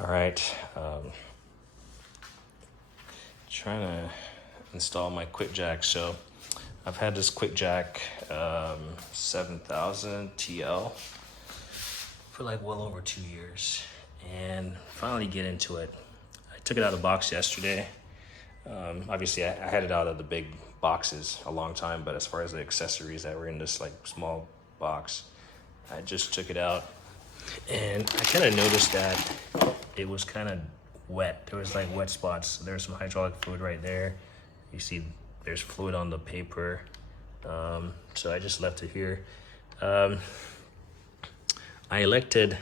All right, trying to install my quick jack. So I've had this quick jack 7000 TL for like well over 2 years, and finally get into it. I took it out of the box yesterday. Obviously I had it out of the big boxes a long time, but as far as the accessories that were in this like small box, I just took it out, and I kind of noticed that it was kind of wet. There was like wet spots. There's some hydraulic fluid right there. You see there's fluid on the paper. So I just left it here. I elected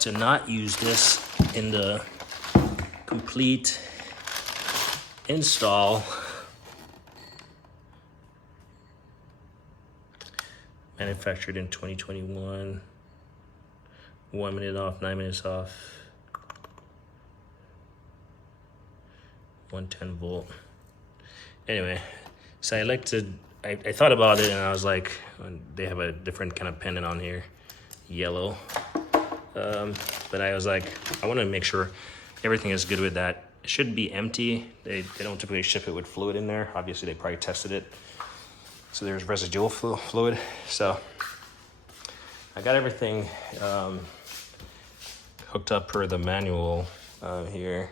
to not use this in the complete install. Manufactured in 2021. 1 minute off, 9 minutes off. 110 volt. Anyway, so I thought about it, and I was like, they have a different kind of pendant on here, yellow. But I was like, I want to make sure everything is good with that. It should be empty. They don't typically ship it with fluid in there. Obviously, they probably tested it. So there's residual fluid. So I got everything hooked up per the manual here.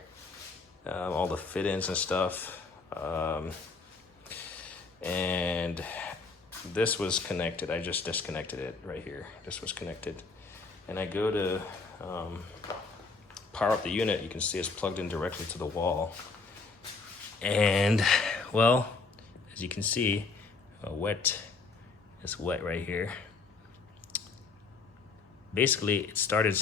All the fit-ins and stuff. And this was connected. I just disconnected it right here. This was connected. And I go to power up the unit. You can see it's plugged in directly to the wall. And, well, as you can see, it's wet right here. Basically, it started,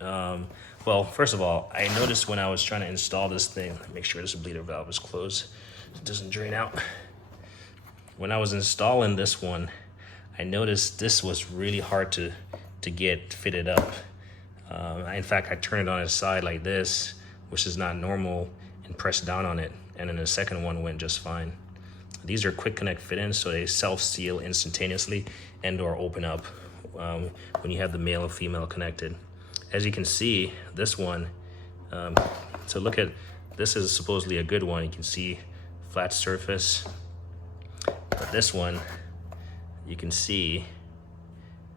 well, first of all, I noticed when I was trying to install this thing, make sure this bleeder valve is closed, so it doesn't drain out. When I was installing this one, I noticed this was really hard to get fitted up. In fact, I turned it on its side like this, which is not normal, and pressed down on it, and then the second one went just fine. These are quick connect fit-ins, so they self-seal instantaneously and or open up when you have the male or female connected. As you can see, this one, so look at, this is supposedly a good one. You can see flat surface. But this one, you can see,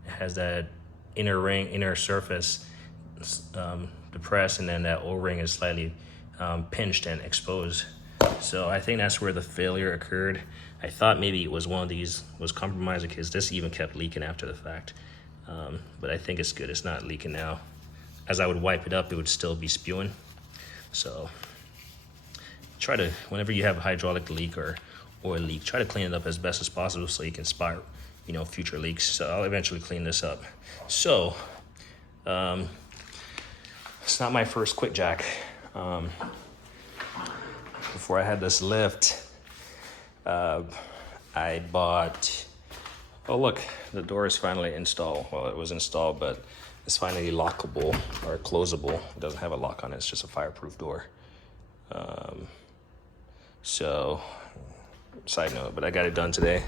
it has that inner surface depressed, and then that O-ring is slightly pinched and exposed. So I think that's where the failure occurred. I thought maybe it was one of these was compromised because this even kept leaking after the fact. But I think it's good. It's not leaking now. As I would wipe it up, it would still be spewing. So try to, whenever you have a hydraulic leak or oil leak, try to clean it up as best as possible so you can spot, future leaks. So I'll eventually clean this up. So it's not my first quick jack. Before I had this lift, I bought, oh look, the door is finally installed. Well, it was installed, but it's finally lockable or closable. It doesn't have a lock on it, it's just a fireproof door. So, side note, but I got it done today.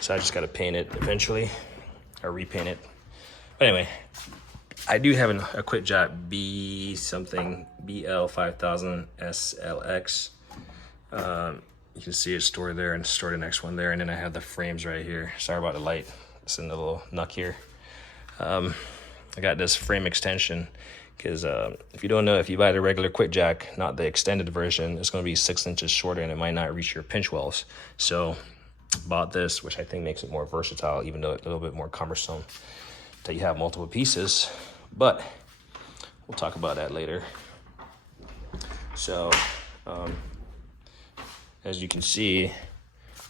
So I just got to paint it eventually, or repaint it. But anyway, I do have a quick jack BL5000 SLX. You can see it stored there and store the next one there. And then I have the frames right here. Sorry about the light. It's in the little nook here. I got this frame extension because if you don't know, if you buy the regular quick jack, not the extended version, it's going to be 6 inches shorter and it might not reach your pinch wells. So bought this, which I think makes it more versatile, even though it's a little bit more cumbersome that you have multiple pieces. But we'll talk about that later. So as you can see,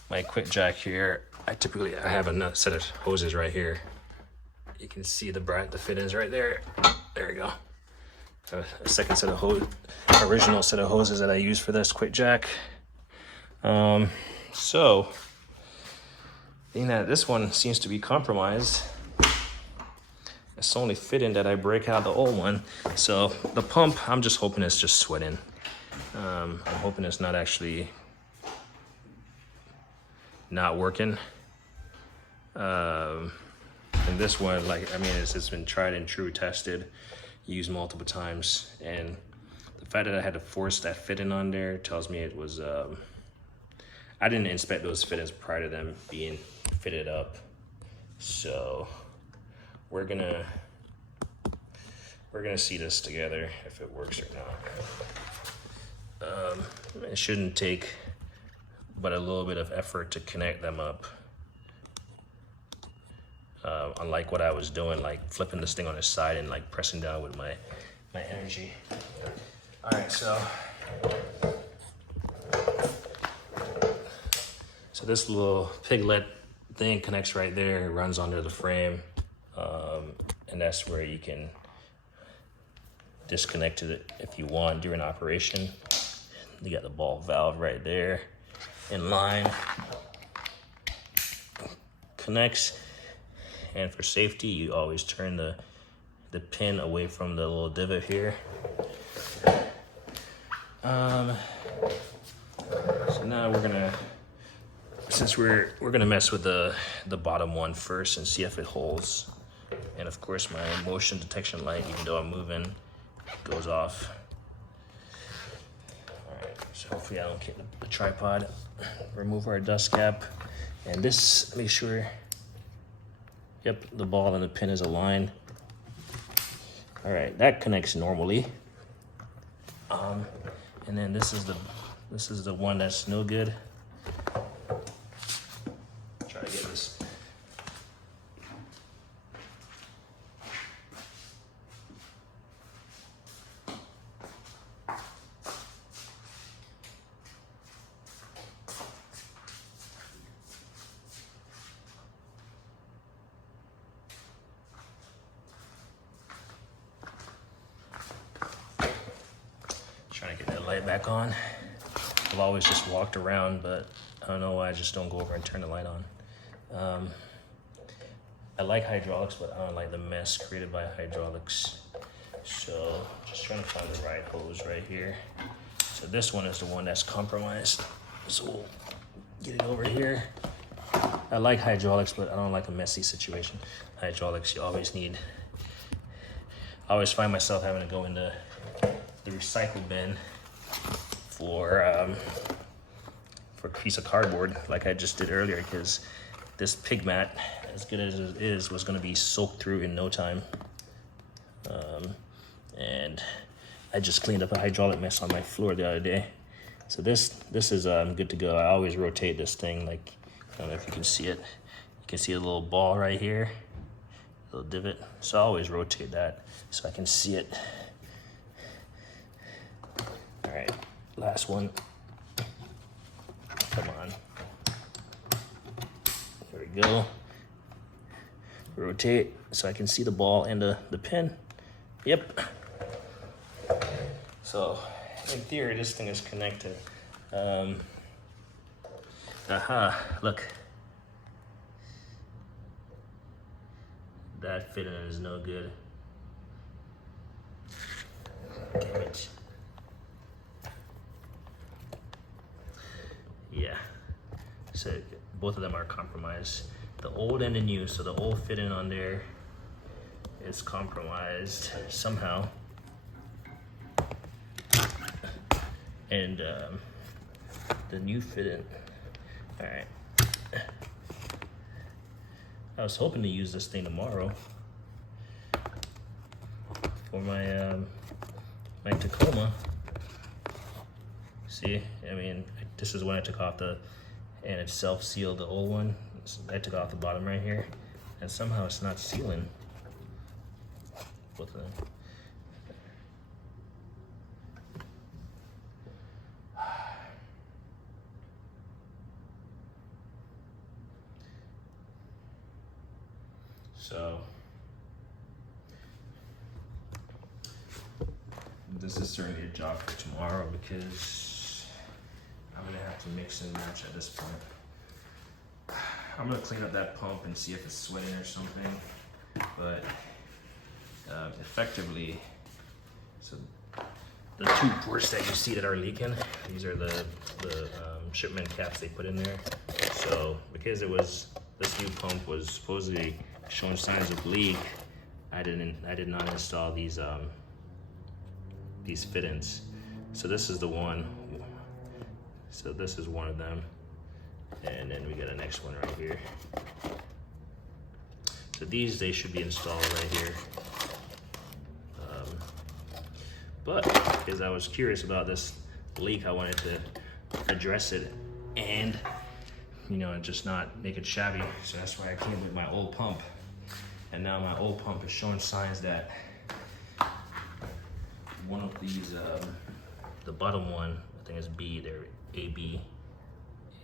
my quick jack here, I have a set of hoses right here. You can see the fit-ins right there. There you go. A second set of original set of hoses that I use for this quick jack. So being that this one seems to be compromised, it's only fit-in that I break out the old one. So the pump, I'm just hoping it's just sweating. I'm hoping it's not actually not working. And And this one, like, I mean, it's been tried and true, tested, used multiple times. And the fact that I had to force that fitting on there tells me it was, I didn't inspect those fittings prior to them being fitted up. So we're gonna see this together if it works or not. It shouldn't take but a little bit of effort to connect them up. Unlike what I was doing, like flipping this thing on its side and like pressing down with my energy. All right, so this little piglet thing connects right there, it runs under the frame, and that's where you can disconnect it if you want during operation. You got the ball valve right there in line, connects, and for safety you always turn the pin away from the little divot here. So now since we're gonna mess with the bottom one first and see if it holds. And of course my motion detection light, even though I'm moving, goes off. All right, so hopefully I don't get the tripod. Remove our dust cap, and this, make sure, yep, the ball and the pin is aligned. All right, that connects normally. And then this is the one that's no good. Try to get this. Trying to get that light back on. I've always just walked around, but I don't know why I just don't go over and turn the light on. I like hydraulics, but I don't like the mess created by hydraulics. So just trying to find the right hose right here. So this one is the one that's compromised. So we'll get it over here. I like hydraulics, but I don't like a messy situation. Hydraulics, you always need, I always find myself having to go into the recycle bin for a piece of cardboard like I just did earlier, because this pig mat, as good as it is, was going to be soaked through in no time. And I just cleaned up a hydraulic mess on my floor the other day. So this is good to go. I always rotate this thing, like, I don't know if you can see it. You can see a little ball right here, little divot. So I always rotate that so I can see it. All right, last one. Come on. There we go. Rotate so I can see the ball and the pin. Yep. So in theory, this thing is connected. Look. That fitting is no good. Damn it. Yeah, so both of them are compromised. The old and the new, so the old fitting on there is compromised somehow. And the new fitting, all right. I was hoping to use this thing tomorrow for my my Tacoma. See, I mean, this is when I took off and it self-sealed the old one. So I took off the bottom right here, and somehow it's not sealing. Both of them. So this is certainly a job for tomorrow, because I'm gonna have to mix and match at this point. I'm gonna clean up that pump and see if it's sweating or something, but effectively, so the two ports that you see that are leaking, these are the shipment caps they put in there. So because this new pump was supposedly showing signs of leak, I did not install these fittings. So this is the one. So this is one of them, and then we got a next one right here. So they should be installed right here. But because I was curious about this leak, I wanted to address it and, you know, just not make it shabby. So that's why I came with my old pump. And now my old pump is showing signs that one of these, the bottom one, I think it's B, they're AB.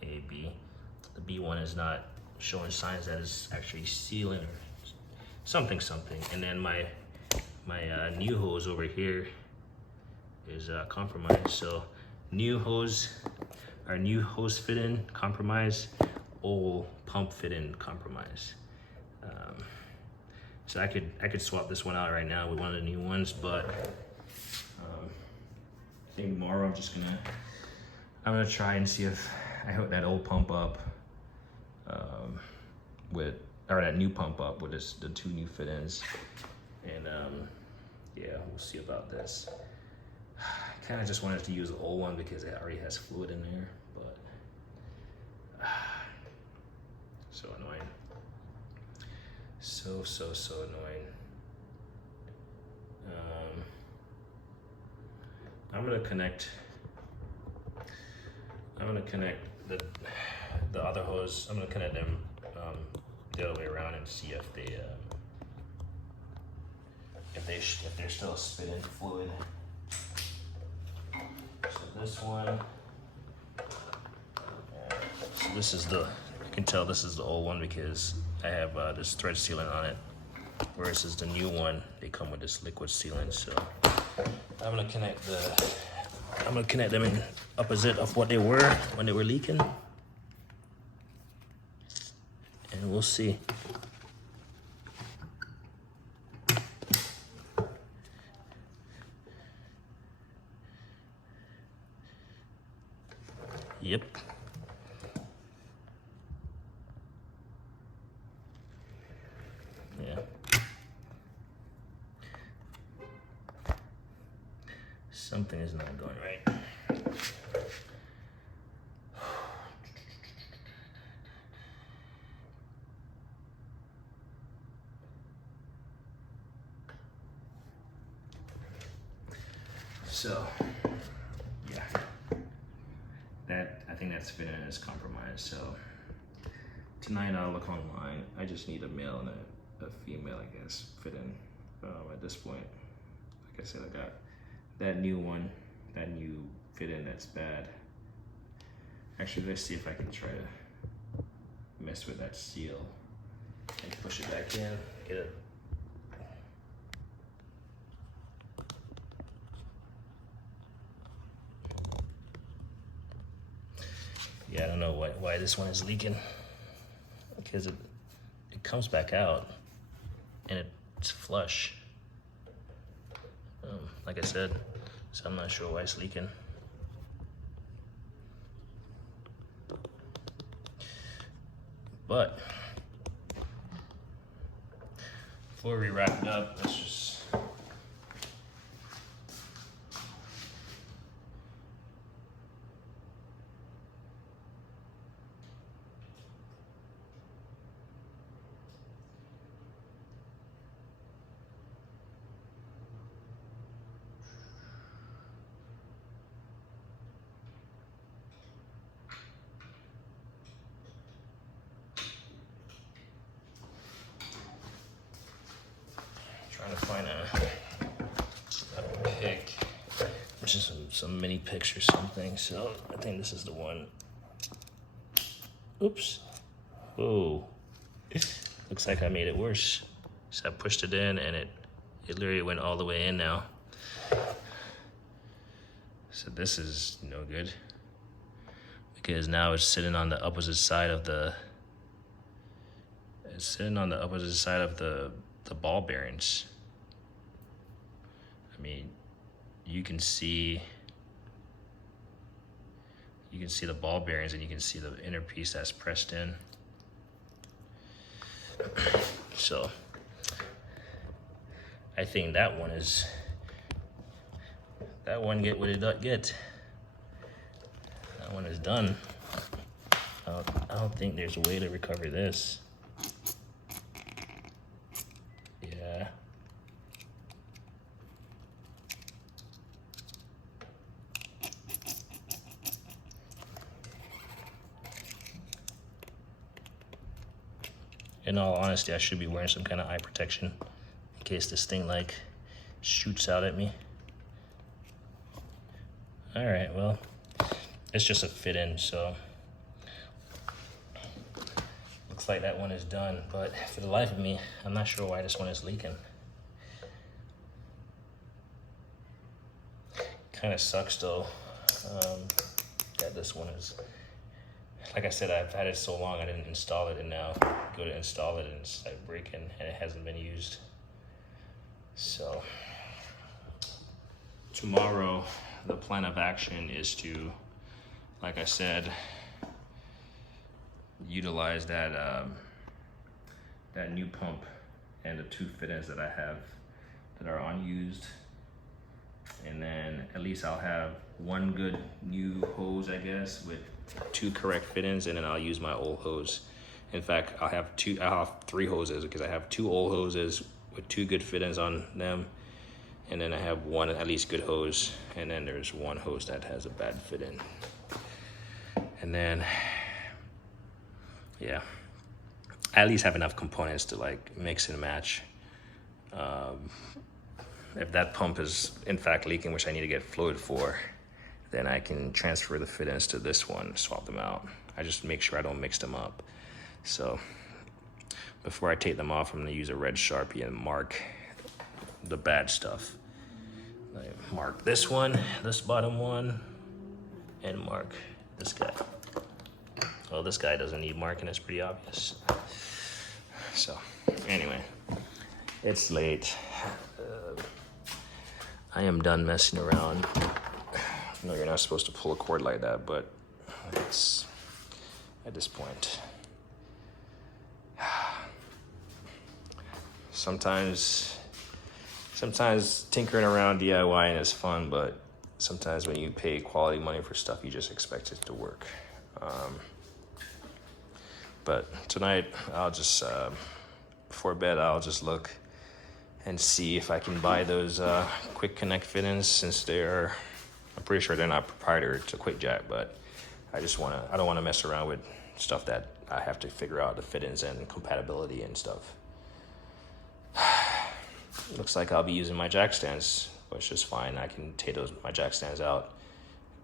The B one is not showing signs that it's actually sealing or something. And then my new hose over here is compromised. So new hose fit in compromise, old pump fit in compromise. So I could swap this one out right now with one of the new ones, but I think tomorrow I'm gonna try and see if I hook that old pump up or that new pump up with the two new fit-ins, and yeah, we'll see about this. I kind of just wanted to use the old one because it already has fluid in there, but so annoying. So annoying. I'm gonna connect the other hose. I'm gonna connect them the other way around and see if they're still spitting fluid. So this one, so this is you can tell this is the old one because I have this thread sealant on it, whereas this is the new one, they come with this liquid sealant. So I'm gonna connect them in opposite of what they were when they were leaking, and we'll see. Yep. Yeah. Something is not going right. So, yeah. I think that's fitting as compromised. So tonight I'll look online. I just need a male and a female, I guess, fit in. At this point, like I said, I got that new one, that new fit in that's bad. Actually, let's see if I can try to mess with that seal and push it back in, get it. Yeah, I don't know why this one is leaking, because it comes back out and it's flush. Like I said, so I'm not sure why it's leaking. But before we wrap it up, let's just trying to find a pic, just some mini pics or something. So I think this is the one. Oops. Whoa. Looks like I made it worse. So I pushed it in and it literally went all the way in now. So this is no good, because now it's sitting on the opposite side of the ball bearings. I mean, you can see the ball bearings and you can see the inner piece that's pressed in. So I think that one get what it get. That one is done. I don't think there's a way to recover this. Yeah. In all honesty, I should be wearing some kind of eye protection in case this thing like shoots out at me. All right, well, it's just a fit in, so looks like that one is done, but for the life of me, I'm not sure why this one is leaking. Kind of sucks though, that this one is, like I said, I've had it so long I didn't install it, and now go to install it and it's like breaking and it hasn't been used. So tomorrow, the plan of action is to, like I said, utilize that that new pump and the 2 fittings that I have that are unused, and then at least I'll have 1 good new hose, I guess, with 2 correct fittings, and then I'll use my old hose. In fact, I'll have 3 hoses, because I have 2 old hoses with 2 good fittings on them, and then I have 1 at least good hose, and then there's 1 hose that has a bad fit in. And then, yeah, I at least have enough components to like mix and match. If that pump is in fact leaking, which I need to get fluid for, then I can transfer the fittings to this one, swap them out. I just make sure I don't mix them up. So before I take them off, I'm gonna use a red Sharpie and mark the bad stuff. Like mark this one, this bottom one, and mark this guy. Well, this guy doesn't need marking, it's pretty obvious. So anyway, it's late. I am done messing around. No, you're not supposed to pull a cord like that, but it's at this point. Sometimes tinkering around DIYing is fun, but sometimes when you pay quality money for stuff, you just expect it to work. But tonight, I'll just, before bed, I'll just look and see if I can buy those quick connect fittings, since I'm pretty sure they're not proprietary to QuickJack, but I don't wanna mess around with stuff that I have to figure out the fittings and compatibility and stuff. Looks like I'll be using my jack stands, which is fine. I can take my jack stands out,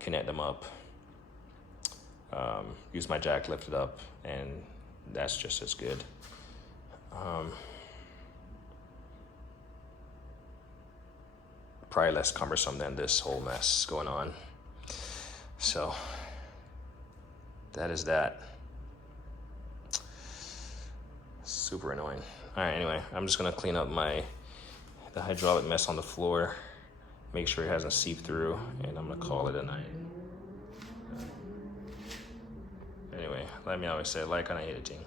connect them up, use my jack, lift it up, and that's just as good. Probably less cumbersome than this whole mess going on. So that is that. Super annoying. All right, anyway, I'm just gonna clean up the hydraulic mess on the floor, make sure it hasn't seeped through, and I'm gonna call it a night. Anyway, like me always say, like on editing.